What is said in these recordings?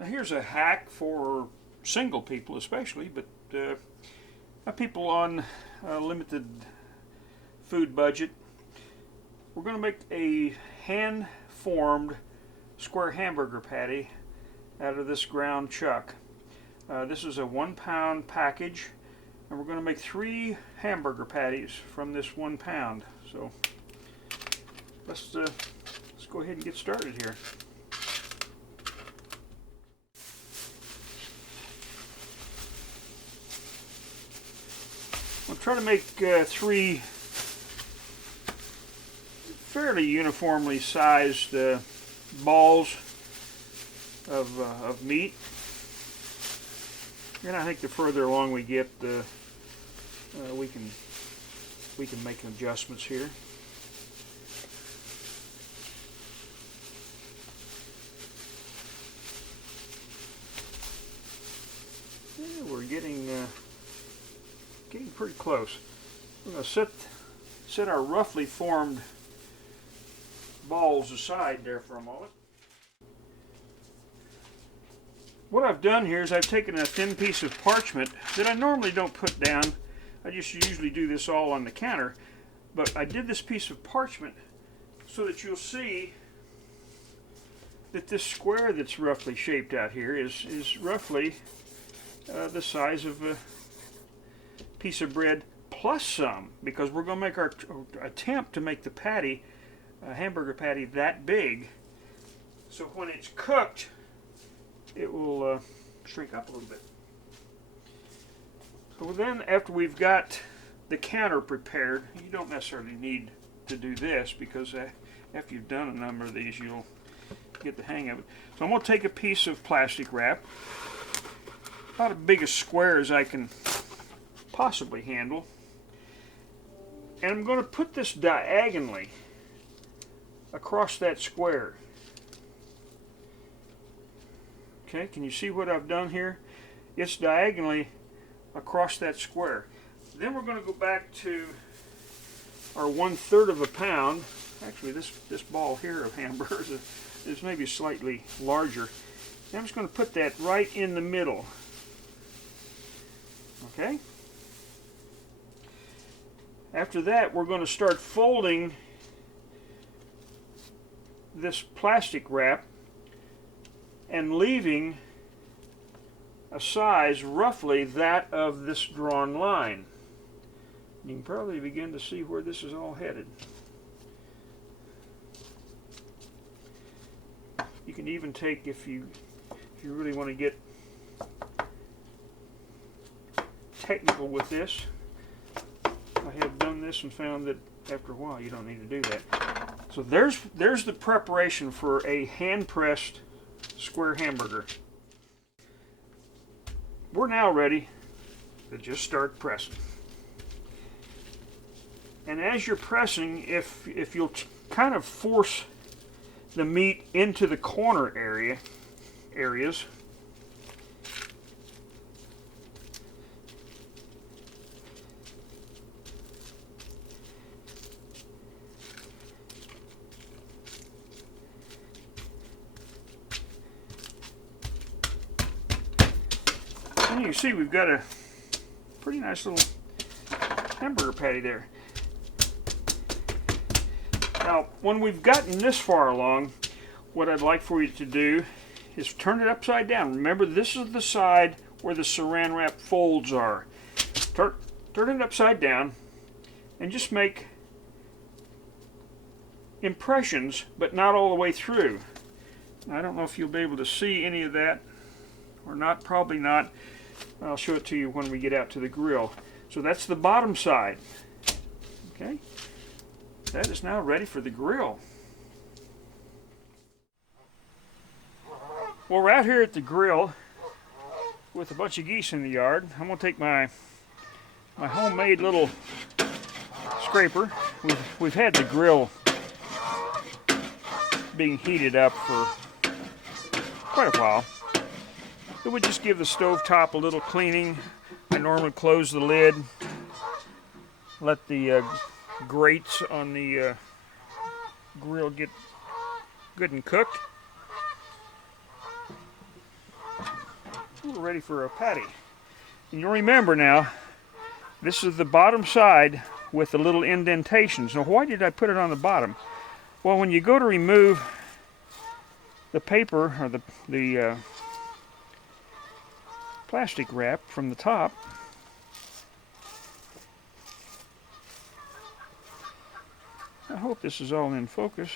Now here's a hack for single people especially, but people on a limited food budget. We're going to make a hand-formed square hamburger patty out of this ground chuck. This is a 1 pound package, and we're going to make 3 hamburger patties from this 1 pound. So let's go ahead and get started here. We'll try to make 3 fairly uniformly sized balls of meat. And I think the further along we get, we can make adjustments here. Yeah, we're getting pretty close. We're going to set our roughly formed balls aside there for a moment. What I've done here is I've taken a thin piece of parchment that I normally don't put down. I just usually do this all on the counter, but I did this piece of parchment so that you'll see that this square that's roughly shaped out here is roughly the size of a piece of bread plus some, because we're going to make our attempt to make the patty, hamburger patty, that big. So when it's cooked, it will shrink up a little bit. So then, after we've got the counter prepared, you don't necessarily need to do this, because after you've done a number of these, you'll get the hang of it. So I'm going to take a piece of plastic wrap, about as big a square as I can possibly handle, and I'm going to put this diagonally across that square. Okay, can you see what I've done here? It's diagonally across that square. Then we're going to go back to our 1/3 of a pound. Actually, this ball here of hamburgers is maybe slightly larger. And I'm just going to put that right in the middle. Okay? After that, we're going to start folding this plastic wrap and leaving a size roughly that of this drawn line. You can probably begin to see where this is all headed. You can even take, if you really want to get technical with this, I have done this and found that after a while you don't need to do that. So there's the preparation for a hand-pressed square hamburger. We're now ready to just start pressing. And as you're pressing, if you'll kind of force the meat into the corner areas, and you can see we've got a pretty nice little hamburger patty there. Now, when we've gotten this far along, what I'd like for you to do is turn it upside down. Remember, this is the side where the saran wrap folds are. Turn it upside down and just make impressions, but not all the way through. I don't know if you'll be able to see any of that or not, probably not. I'll show it to you when we get out to the grill. So that's the bottom side. Okay, that is now ready for the grill. Well, we're out here at the grill with a bunch of geese in the yard. I'm going to take my homemade little scraper. We've had the grill being heated up for quite a while. It would just give the stove top a little cleaning. I normally close the lid, let the grates on the grill get good and cooked. we're ready for a patty. And you'll remember now, this is the bottom side with the little indentations. Now why did I put it on the bottom? Well, when you go to remove the paper or the plastic wrap from the top, I hope this is all in focus.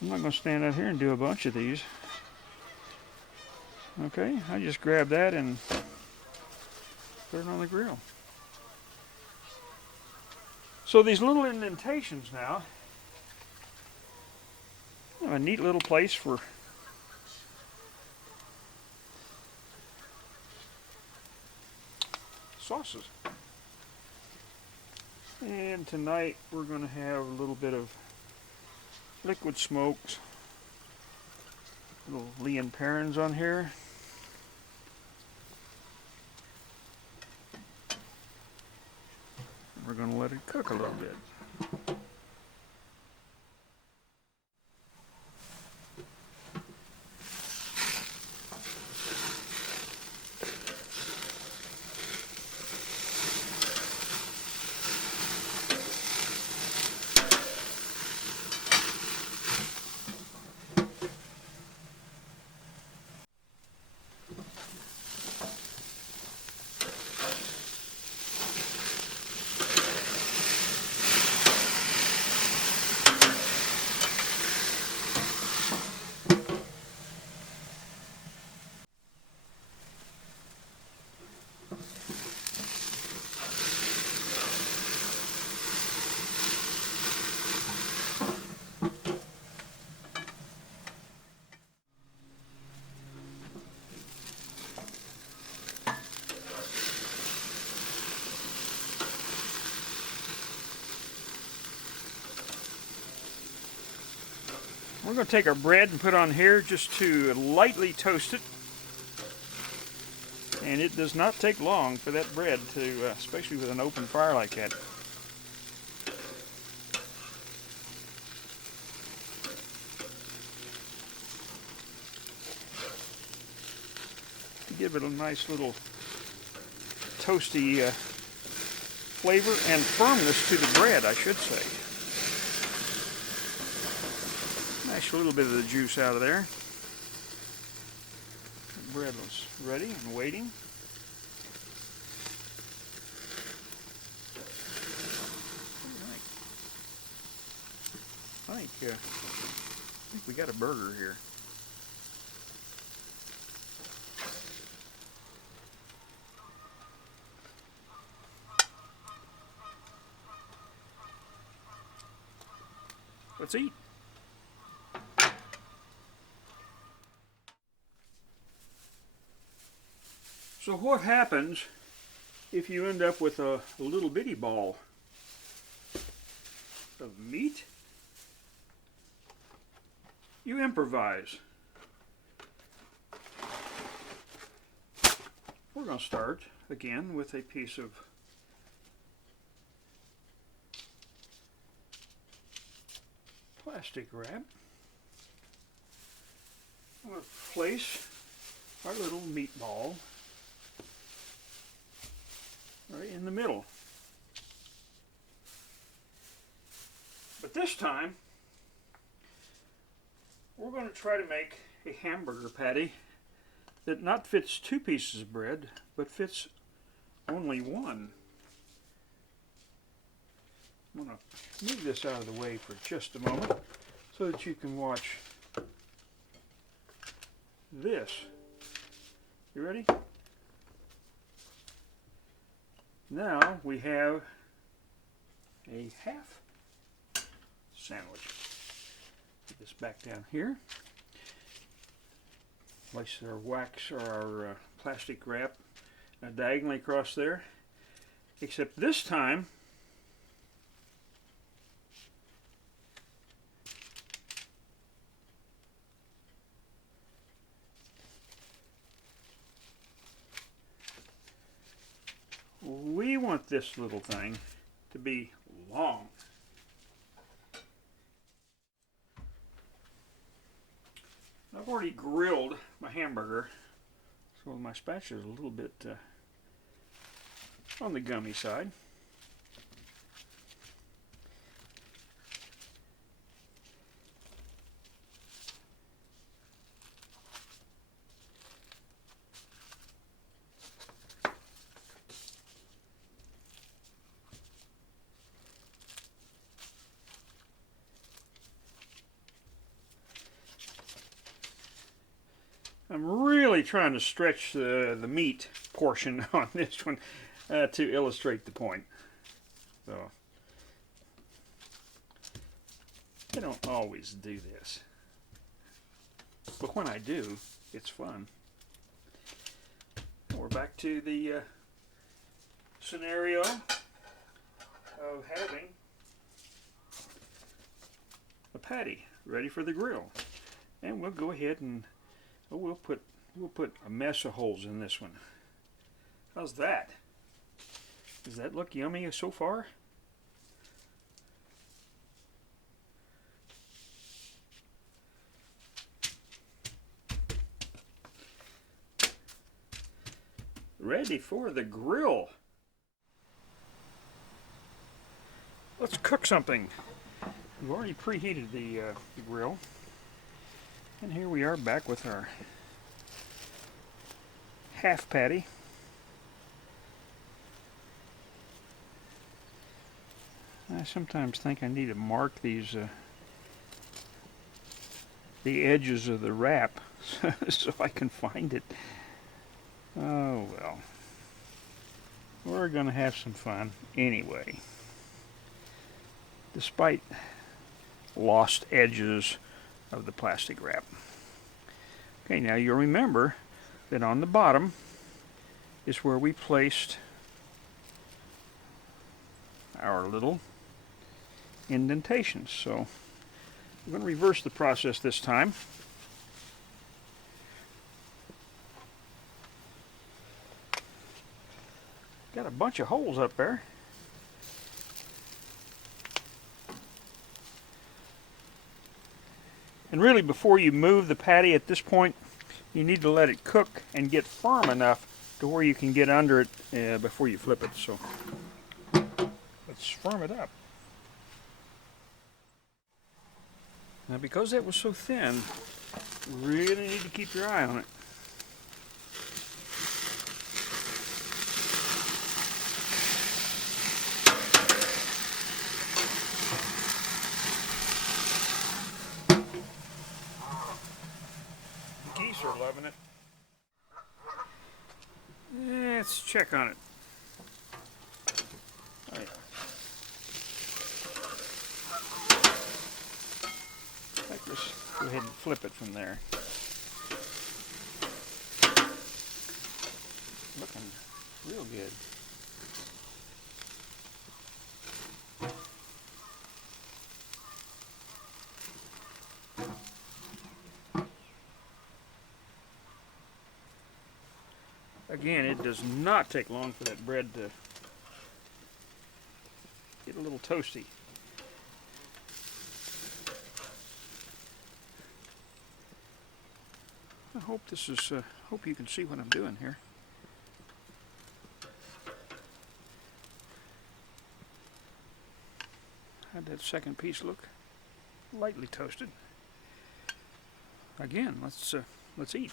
I'm not going to stand out here and do a bunch of these. Okay, I just grab that and put it on the grill. So these little indentations now have a neat little place for sauces. And tonight we're going to have a little bit of liquid smokes, little Leon Perrins on here. We're going to let it cook a little bit. We're going to take our bread and put on here just to lightly toast it. And it does not take long for that bread to, especially with an open fire like that. To give it a nice little toasty flavor and firmness to the bread, I should say. Mash a little bit of the juice out of there. The bread was ready and waiting. I think we got a burger here. Let's eat. So what happens if you end up with a little bitty ball of meat? You improvise. We're going to start again with a piece of plastic wrap. I'm going to place our little meatball right in the middle. But this time, we're going to try to make a hamburger patty that not fits two pieces of bread, but fits only one. I'm going to move this out of the way for just a moment so that you can watch this. You ready? Now we have a half sandwich. Put this back down here. Place our wax or our plastic wrap diagonally across there. Except this time, we want this little thing to be long. I've already grilled my hamburger, So my spatula is a little bit on the gummy side. I'm really trying to stretch the meat portion on this one to illustrate the point. So I don't always do this, but when I do, it's fun. We're back to the scenario of having a patty ready for the grill, and we'll go ahead and we'll put a mess of holes in this one. How's that? Does that look yummy so far? Ready for the grill. Let's cook something. We've already preheated the grill. And here we are back with our half patty. I sometimes think I need to mark these the edges of the wrap so I can find it. Oh well. We're gonna have some fun anyway. Despite lost edges of the plastic wrap. Okay, now you'll remember that on the bottom is where we placed our little indentations. So we're going to reverse the process this time. Got a bunch of holes up there. And really, before you move the patty at this point, you need to let it cook and get firm enough to where you can get under it before you flip it. So let's firm it up. Now, because that was so thin, you really need to keep your eye on it. Geese are loving it. Let's check on it. Oh, yeah. Let's go ahead and flip it from there. Looking real good. Again, it does not take long for that bread to get a little toasty. I hope this is, hope you can see what I'm doing here. How'd that second piece look? Lightly toasted. Again, let's eat.